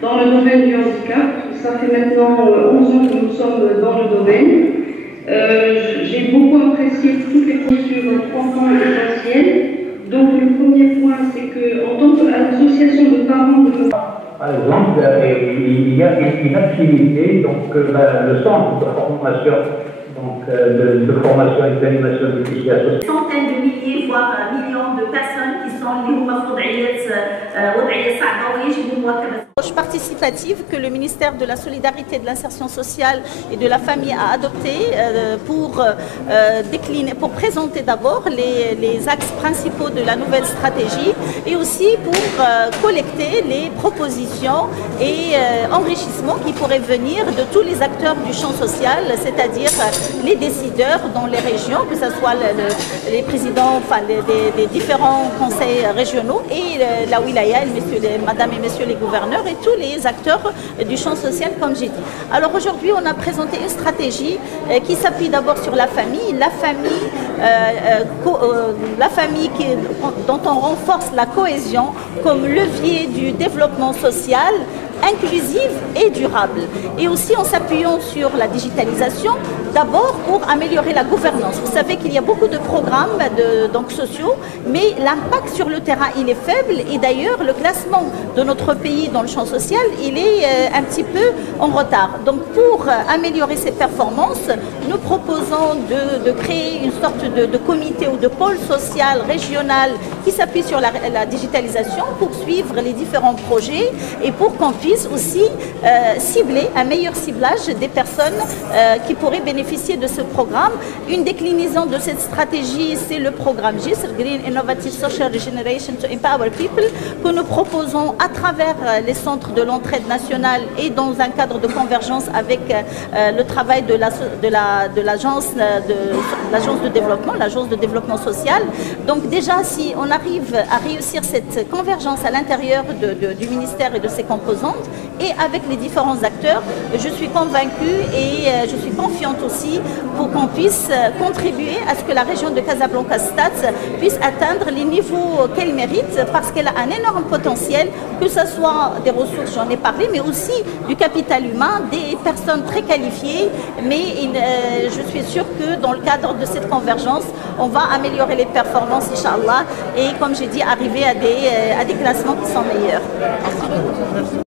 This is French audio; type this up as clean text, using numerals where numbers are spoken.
Dans le domaine du handicap, ça fait maintenant 11 ans que nous sommes dans le domaine. J'ai beaucoup apprécié toutes les points sur 3 points essentiels. Donc le premier point, c'est qu'en tant qu'association de parents de... Par exemple, il y a une activité, donc le centre de formation, de formation et d'animation des fichiers associés. Centaines de milliers, voire millions de personnes qui sont participative que le ministère de la Solidarité, de l'Insertion sociale et de la Famille a adopté pour présenter d'abord les axes principaux de la nouvelle stratégie et aussi pour collecter les propositions et enrichissements qui pourraient venir de tous les acteurs du champ social, c'est-à-dire les décideurs dans les régions, que ce soit les présidents des différents conseils régionaux et la wilaya, madame et messieurs les gouverneurs et tous les acteurs du champ social, comme j'ai dit. Alors aujourd'hui, on a présenté une stratégie qui s'appuie d'abord sur la famille dont on renforce la cohésion comme levier du développement social, inclusive et durable. Et aussi en s'appuyant sur la digitalisation, d'abord pour améliorer la gouvernance. Vous savez qu'il y a beaucoup de programmes sociaux, mais l'impact sur le terrain, il est faible. Et d'ailleurs, le classement de notre pays dans le champ social, il est un petit peu en retard. Donc pour améliorer ces performances, nous proposons de créer une sorte de comité ou de pôle social régional qui s'appuie sur la digitalisation pour suivre les différents projets et pour qu'on puisse aussi cibler un meilleur ciblage des personnes qui pourraient bénéficier de ce programme. Une déclinaison de cette stratégie, c'est le programme GIS, Green Innovative Social Regeneration to Empower People, que nous proposons à travers les centres de l'entraide nationale et dans un cadre de convergence avec le travail de l'agence de développement, l'agence de développement social. Donc déjà, si on arrive à réussir cette convergence à l'intérieur du ministère et de ses composantes et avec les différents acteurs, je suis convaincue et je suis confiante aussi pour qu'on puisse contribuer à ce que la région de Casablanca-Stade puisse atteindre les niveaux qu'elle mérite parce qu'elle a un énorme potentiel, que ce soit des ressources, j'en ai parlé, mais aussi du capital humain, des personnes très qualifiées. Mais je suis sûre que dans le cadre de cette convergence, on va améliorer les performances, Inch'Allah, et comme j'ai dit, arriver à des classements qui sont meilleurs. Merci beaucoup.